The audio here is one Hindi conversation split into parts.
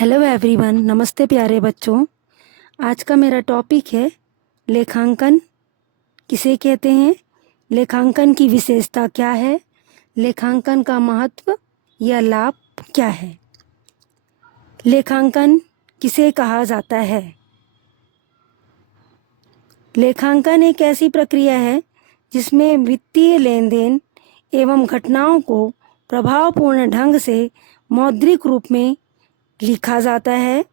हेलो एवरीवन, नमस्ते प्यारे बच्चों। आज का मेरा टॉपिक है लेखांकन किसे कहते हैं, लेखांकन की विशेषता क्या है, लेखांकन का महत्व या लाभ क्या है। लेखांकन किसे कहा जाता है? लेखांकन एक ऐसी प्रक्रिया है जिसमें वित्तीय लेन देन एवं घटनाओं को प्रभावपूर्ण ढंग से मौद्रिक रूप में लिखा जाता है,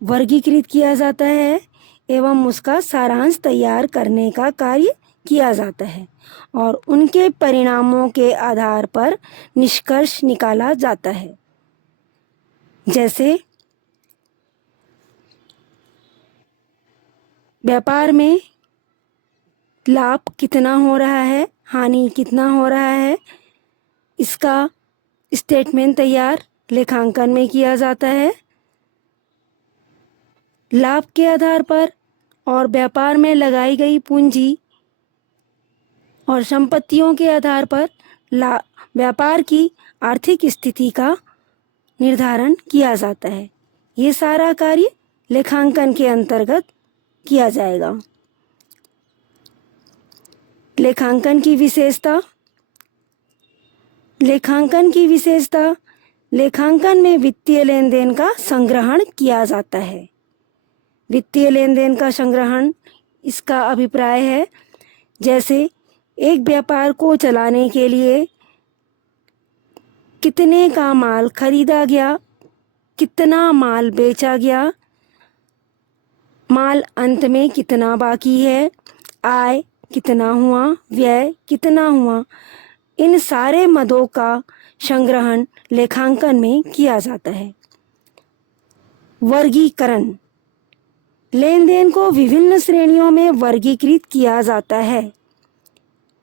वर्गीकृत किया जाता है एवं उसका सारांश तैयार करने का कार्य किया जाता है और उनके परिणामों के आधार पर निष्कर्ष निकाला जाता है। जैसे व्यापार में लाभ कितना हो रहा है, हानि कितना हो रहा है, इसका स्टेटमेंट तैयार लेखांकन में किया जाता है। लाभ के आधार पर और व्यापार में लगाई गई पूंजी और संपत्तियों के आधार पर व्यापार की आर्थिक स्थिति का निर्धारण किया जाता है। ये सारा कार्य लेखांकन के अंतर्गत किया जाएगा। लेखांकन की विशेषता। लेखांकन की विशेषता, लेखांकन में वित्तीय लेन देन का संग्रहण किया जाता है। वित्तीय लेन देन का संग्रहण, इसका अभिप्राय है जैसे एक व्यापार को चलाने के लिए कितने का माल खरीदा गया, कितना माल बेचा गया, माल अंत में कितना बाकी है, आय कितना हुआ, व्यय कितना हुआ, इन सारे मदों का संग्रहण लेखांकन में किया जाता है। वर्गीकरण, लेन देन को विभिन्न श्रेणियों में वर्गीकृत किया जाता है।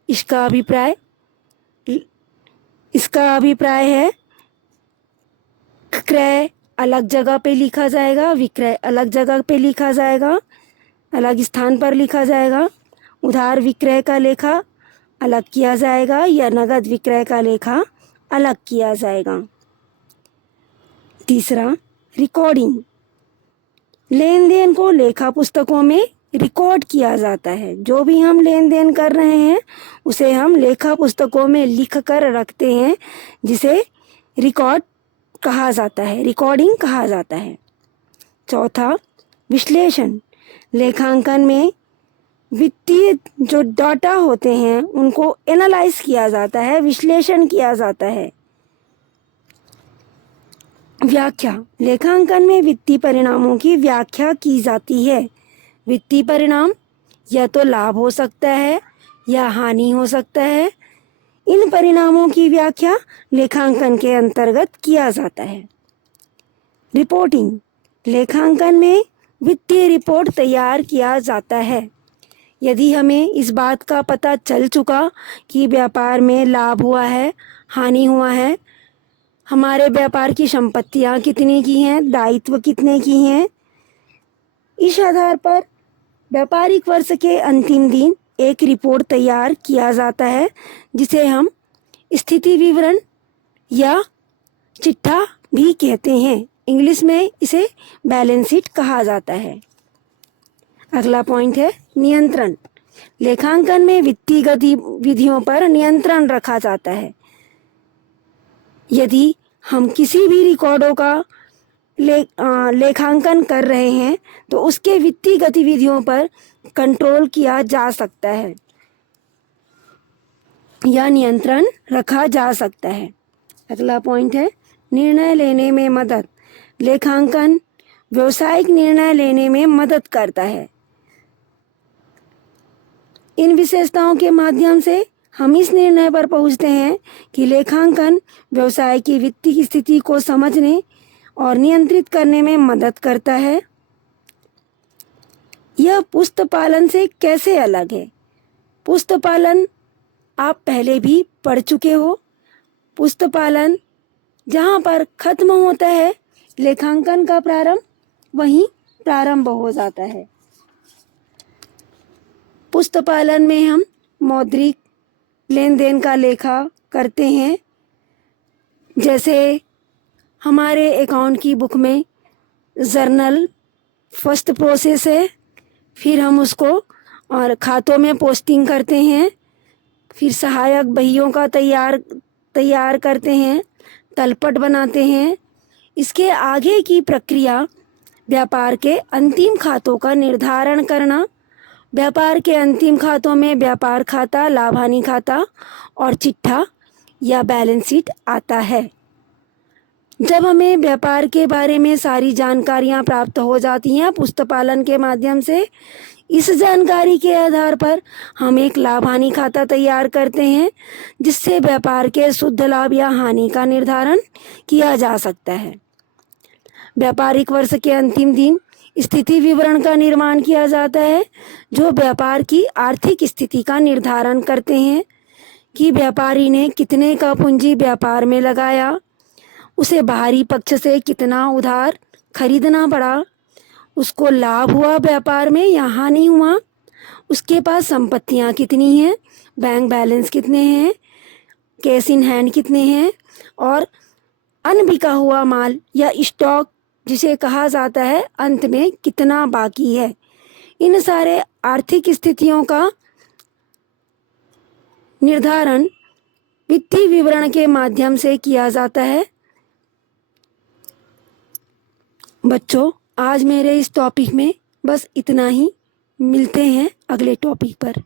इसका अभिप्राय है क्रय अलग जगह पे लिखा जाएगा, विक्रय अलग जगह पे लिखा जाएगा, अलग स्थान पर लिखा जाएगा। उधार विक्रय का लेखा अलग किया जाएगा या नगद विक्रय का लेखा अलग किया जाएगा। तीसरा, रिकॉर्डिंग, लेन देन को लेखा पुस्तकों में रिकॉर्ड किया जाता है। जो भी हम लेन देन कर रहे हैं उसे हम लेखा पुस्तकों में लिख कर रखते हैं, जिसे रिकॉर्ड कहा जाता है, रिकॉर्डिंग कहा जाता है। चौथा, विश्लेषण, लेखांकन में वित्तीय जो डाटा होते हैं उनको एनालाइज किया जाता है, विश्लेषण किया जाता है। व्याख्या, लेखांकन में वित्तीय परिणामों की व्याख्या की जाती है। वित्तीय परिणाम या तो लाभ हो सकता है या हानि हो सकता है। इन परिणामों की व्याख्या लेखांकन के अंतर्गत किया जाता है। रिपोर्टिंग, लेखांकन में वित्तीय रिपोर्ट तैयार किया जाता है। यदि हमें इस बात का पता चल चुका कि व्यापार में लाभ हुआ है, हानि हुआ है, हमारे व्यापार की संपत्तियां कितने की हैं, दायित्व कितने की हैं, इस आधार पर व्यापारिक वर्ष के अंतिम दिन एक रिपोर्ट तैयार किया जाता है, जिसे हम स्थिति विवरण या चिट्ठा भी कहते हैं। इंग्लिश में इसे बैलेंस शीट कहा जाता है। अगला पॉइंट है नियंत्रण। लेखांकन में वित्तीय गतिविधियों पर नियंत्रण रखा जाता है। यदि हम किसी भी रिकॉर्डों का लेखांकन कर रहे हैं तो उसके वित्तीय गतिविधियों पर कंट्रोल किया जा सकता है या नियंत्रण रखा जा सकता है। अगला पॉइंट है निर्णय लेने में मदद। लेखांकन व्यावसायिक निर्णय लेने में मदद करता है। इन विशेषताओं के माध्यम से हम इस निर्णय पर पहुंचते हैं कि लेखांकन व्यवसाय की वित्तीय स्थिति को समझने और नियंत्रित करने में मदद करता है। यह पुस्तपालन से कैसे अलग है? पुस्तपालन आप पहले भी पढ़ चुके हो। पुस्तपालन जहाँ पर खत्म होता है लेखांकन का प्रारंभ, वहीं प्रारंभ हो जाता है। पुस्तपालन में हम मौद्रिक लेन देन का लेखा करते हैं। जैसे हमारे अकाउंट की बुक में जर्नल फर्स्ट प्रोसेस है, फिर हम उसको और खातों में पोस्टिंग करते हैं, फिर सहायक बहियों का तैयार करते हैं, तलपट बनाते हैं। इसके आगे की प्रक्रिया व्यापार के अंतिम खातों का निर्धारण करना। व्यापार के अंतिम खातों में व्यापार खाता, लाभ हानि खाता और चिट्ठा या बैलेंस शीट आता है। जब हमें व्यापार के बारे में सारी जानकारियां प्राप्त हो जाती हैं पुस्तपालन के माध्यम से, इस जानकारी के आधार पर हम एक लाभ हानि खाता तैयार करते हैं, जिससे व्यापार के शुद्ध लाभ या हानि का निर्धारण किया जा सकता है। व्यापारिक वर्ष के अंतिम दिन स्थिति विवरण का निर्माण किया जाता है, जो व्यापार की आर्थिक स्थिति का निर्धारण करते हैं कि व्यापारी ने कितने का पूंजी व्यापार में लगाया, उसे बाहरी पक्ष से कितना उधार खरीदना पड़ा, उसको लाभ हुआ व्यापार में या हानि हुआ, उसके पास संपत्तियां कितनी हैं, बैंक बैलेंस कितने हैं, कैश इन हैंड कितने हैं और अनबिका हुआ माल या स्टॉक जिसे कहा जाता है अंत में कितना बाकी है। इन सारे आर्थिक स्थितियों का निर्धारण वित्तीय विवरण के माध्यम से किया जाता है। बच्चों, आज मेरे इस टॉपिक में बस इतना ही। मिलते हैं अगले टॉपिक पर।